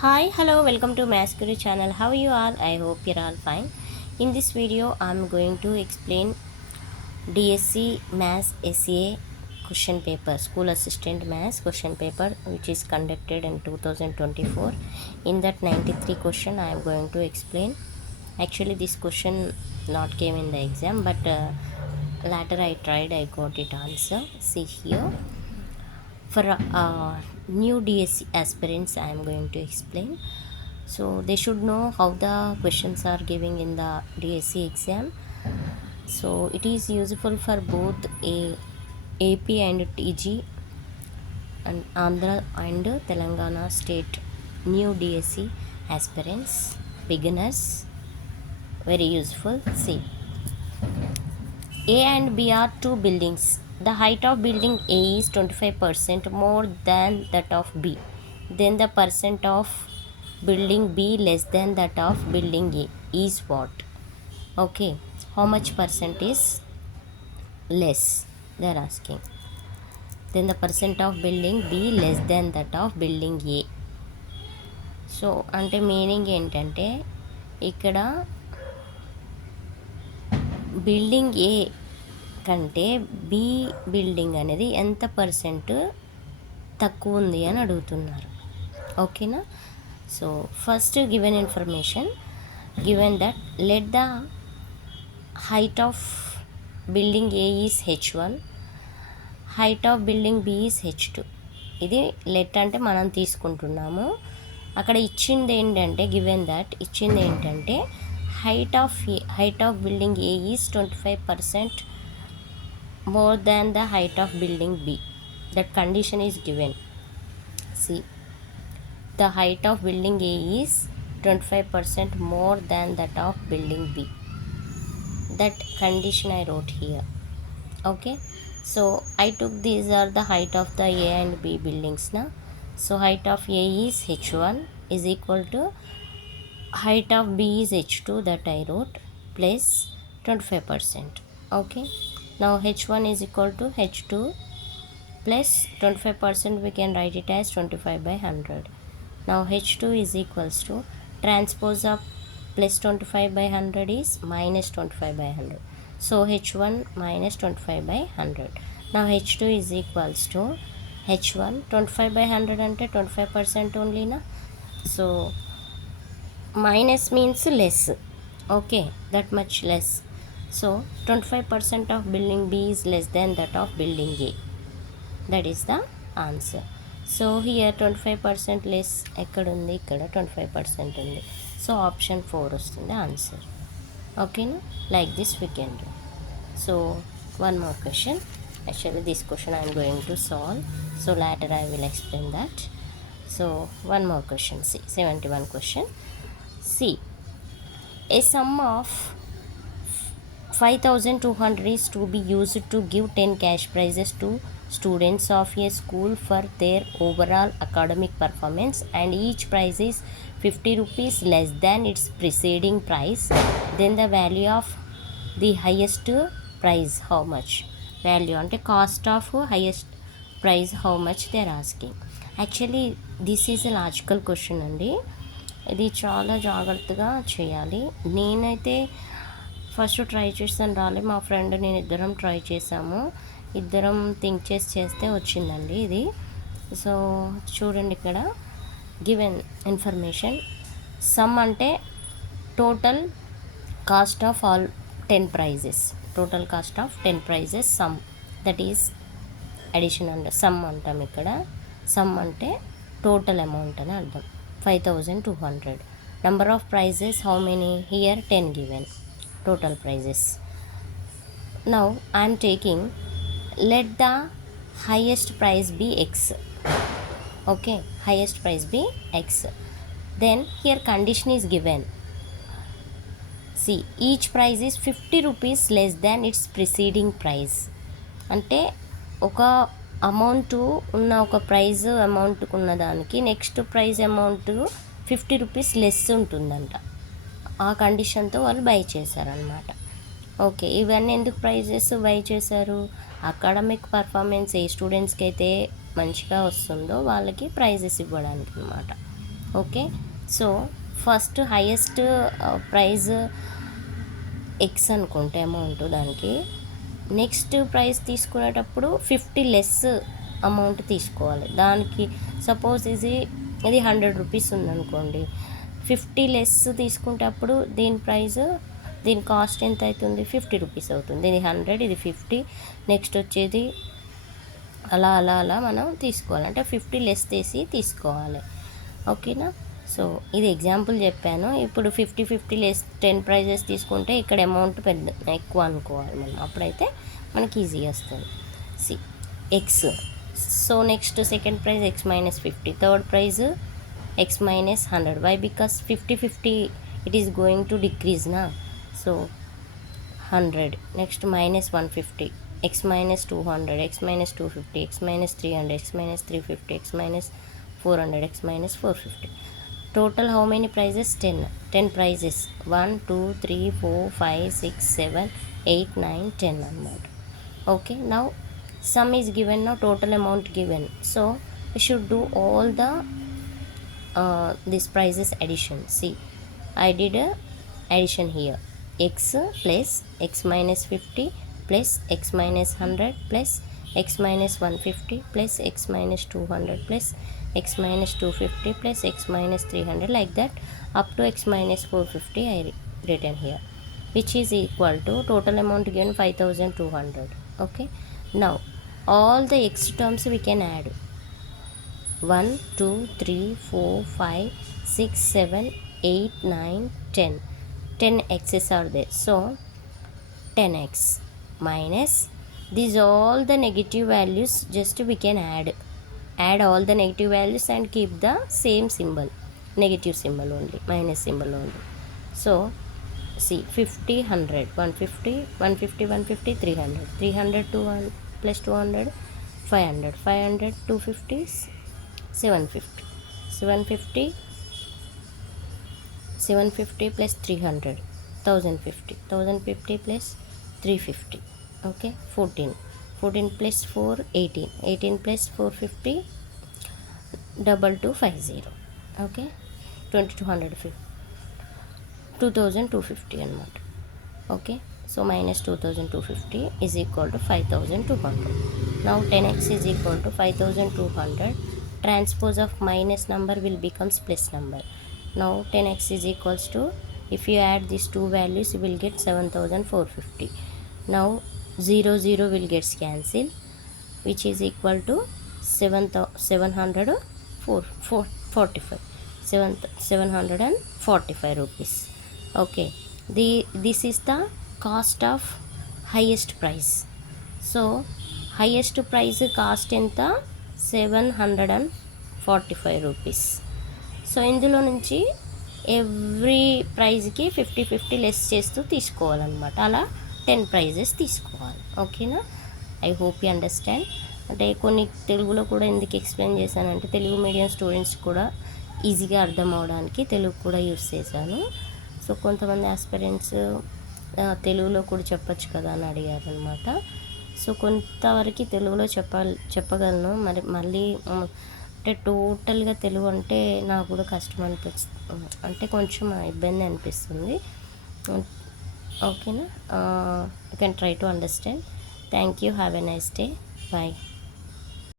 Hi, hello, welcome to Maths Guru channel. How are you all? I hope you're all fine. In this video, I'm going to explain DSC Maths SA question paper, School Assistant Maths question paper, which is conducted in 2024. In that 93 question, I am going to explain. Actually, this question not came in the exam, but later I tried, I got it answer. See here. For new DSC aspirants, I am going to explain. So they should know how the questions are giving in the DSC exam. So it is useful for both AP and TG and Andhra and Telangana state new DSC aspirants, beginners. Very useful. See, A and B are two buildings. The height of building A is 25% more than that of B. Then the percent of building B less than that of building A is what? Okay, how much percent is less? They are asking. Then the percent of building B less than that of building A. So అంటే మీనింగ్ ఏంటంటే ఇక్కడ బిల్డింగ్ ఏ కంటే B building అనేది ఎంత పర్సెంట్ తక్కువ ఉంది అని అడుగుతున్నారు. ఓకేనా? So first given information given that let the height of building A is h1, height of building B is h2. ఇది లెట్ అంటే మనం తీసుకుంటున్నాము. అక్కడ ఇచ్చింది ఏంటంటే గివెన్ దట్ ఇచ్చింది ఏంటంటే height of building A is 25% more than the height of building B. That condition is given. See, the height of building A is 25% more than that of building B. That condition I wrote here. Okay, so I took these are the height of the A and B buildings now. So height of A is h1 is equal to height of B is h2 that I wrote plus 25%. Okay, now h1 is equal to h2 plus 25%, we can write it as 25 by 100. Now h2 is equals to transpose of plus 25 by 100 is minus 25 by 100. So h1 minus 25 by 100. Now h2 is equals to h1 25 by 100 అంటే 25% only na. So minus means less. Okay, that much less. So 25% of building B is less than that of building A. That is the answer. So here 25% లెస్ ఎక్కడ ఉంది? ఇక్కడ 25% ఉంది. So option 4 వస్తుంది ఆన్సర్. ఓకేనా? Like this we can do. So one more question. Actually this question I'm going to solve. So later I will explain that. So one more question. See, 71 question. See, a sum of 5200 is to be used to give 10 cash prizes to students of a school for their overall academic performance, and each prize is 50 rupees less than its preceding price. Then the value of the highest prize how much? Value అంటే cost of highest prize how much they are asking. Actually this is a logical question అండి. ఇది చాలా జాగ్రత్తగా చేయాలి. నేనైతే first try చేస్తాను, రాలే. మా ఫ్రెండ్ నేను ఇద్దరం ట్రై చేసాము. ఇద్దరం థింక్ చేస్తే వచ్చిందండి ఇది. సో చూడండి, ఇక్కడ గివెన్ ఇన్ఫర్మేషన్ సమ్ అంటే total cost of all 10 prizes. Total cost of 10 prizes sum, that is addition అంటే సమ్ అంటాం. ఇక్కడ సమ్ అంటే టోటల్ అమౌంట్ అని అర్థం. 5200. Number of prizes how many? Here 10 given. Total prizes. Now I am taking, let the highest prize be x. Okay, highest prize be x. Then here condition is given. See, each prize is 50 rupees less than its preceding price. అంటే ఒక అమౌంట్ ఉన్న ఒక praise amount ఉన్న దానికి next prize amount 50 rupees less ఉంటుందంట. ఆ కండిషన్తో వాళ్ళు బై చేశారనమాట. ఓకే, ఇవన్నీ ఎందుకు ప్రైజెస్ బై చేశారు? అకాడమిక్ పర్ఫార్మెన్స్ ఏ స్టూడెంట్స్కి అయితే మంచిగా వస్తుందో వాళ్ళకి ప్రైజెస్ ఇవ్వడానికి అనమాట. Okay. So first highest prize x అనుకుంటే అమౌంట్ దానికి, నెక్స్ట్ ప్రైస్ తీసుకునేటప్పుడు 50 లెస్ అమౌంట్ తీసుకోవాలి దానికి. సపోజ్ ఇది 100 రూపీస్ ఉందనుకోండి, 50 లెస్ తీసుకుంటే అప్పుడు దీని కాస్ట్ ఎంత అవుతుంది, 50 రూపీస్ అవుతుంది. ఇది 100, ఇది 50, నెక్స్ట్ వచ్చేది అలా అలా అలా మనం తీసుకోవాలి, అంటే 50 లెస్ తీసుకోవాలి. ఓకేనా. సో ఇది ఎగ్జాంపుల్ చెప్పాను. ఇప్పుడు 50 లెస్ 10 ప్రైజెస్ తీసుకుంటే ఇక్కడ అమౌంట్ ఎక్కువ అనుకోవాలి మనం, అప్పుడైతే మనకి ఈజీ వస్తుంది. See x. So next second prize x minus 50, third prize x minus 100. Why? Because 50 it is going to decrease నా. So 100, next minus 150, x minus 200, x minus 250, x minus 300, x minus 350, x minus 400, x minus 450. Total how many prizes? 10 prizes. 1 2 3 4 5 6 7 8 9 10 అన్నమాట. Okay. Now sum is given, now total amount given, so we should do all the this prices addition. See, I did a addition here. X plus x minus 50 plus x minus 100 plus x minus 150 plus x minus 200 plus x minus 250 plus x minus 300, like that up to x minus 450 I written here, which is equal to total amount given 5200. Okay. Now all the x terms we can add. 1 2 3 4 5 6 7 8 9 10. 10 x's are there, so 10x minus these all the negative values, just we can add all the negative values and keep the same symbol, negative symbol only, minus symbol only. So see, 50 100 150 150 150 300 300 200 plus 200 500 500 250 750 750 750 plus 300 1050 1050 plus 350. Okay. 14 plus 4 18 18 plus 450 2250. Okay. 2250 2250 అన్నమాట. Okay. So minus 2250 is equal to 5200. Now 10x is equal to 5200. Transpose of minus number will becomes plus number. Now 10x is equals to, if you add these two values you will get 7450. Now 0 will get cancelled, which is equal to 745 rupees. Okay. This is the cost of highest price. So highest price cost ఎంత, 745 rupees. So ఇందులో నుంచి ఎవ్రీ ప్రైజ్కి 50 లెస్ చేస్తూ తీసుకోవాలన్నమాట. అలా 10 ప్రైజెస్ తీసుకోవాలి. ఓకేనా. I hope you understand. అంటే కొన్ని తెలుగులో కూడా ఎందుకు ఎక్స్ప్లెయిన్ చేశానంటే తెలుగు మీడియం స్టూడెంట్స్ కూడా ఈజీగా అర్థం అవడానికి తెలుగు కూడా యూస్ చేశాను. సో కొంతమంది ఆస్పిరెంట్స్ తెలుగులో కూడా చెప్పచ్చు కదా అని అడిగారు అనమాట. సో కొంతవరకు తెలుగులో చెప్పగలను. మళ్ళీ అంటే టోటల్గా తెలుగు అంటే నాకు కూడా కష్టం అనిపిస్తుంది, అంటే కొంచెం ఇబ్బంది అనిపిస్తుంది. ఓకేనా. You can try to understand. Thank you. Have a nice day. Bye.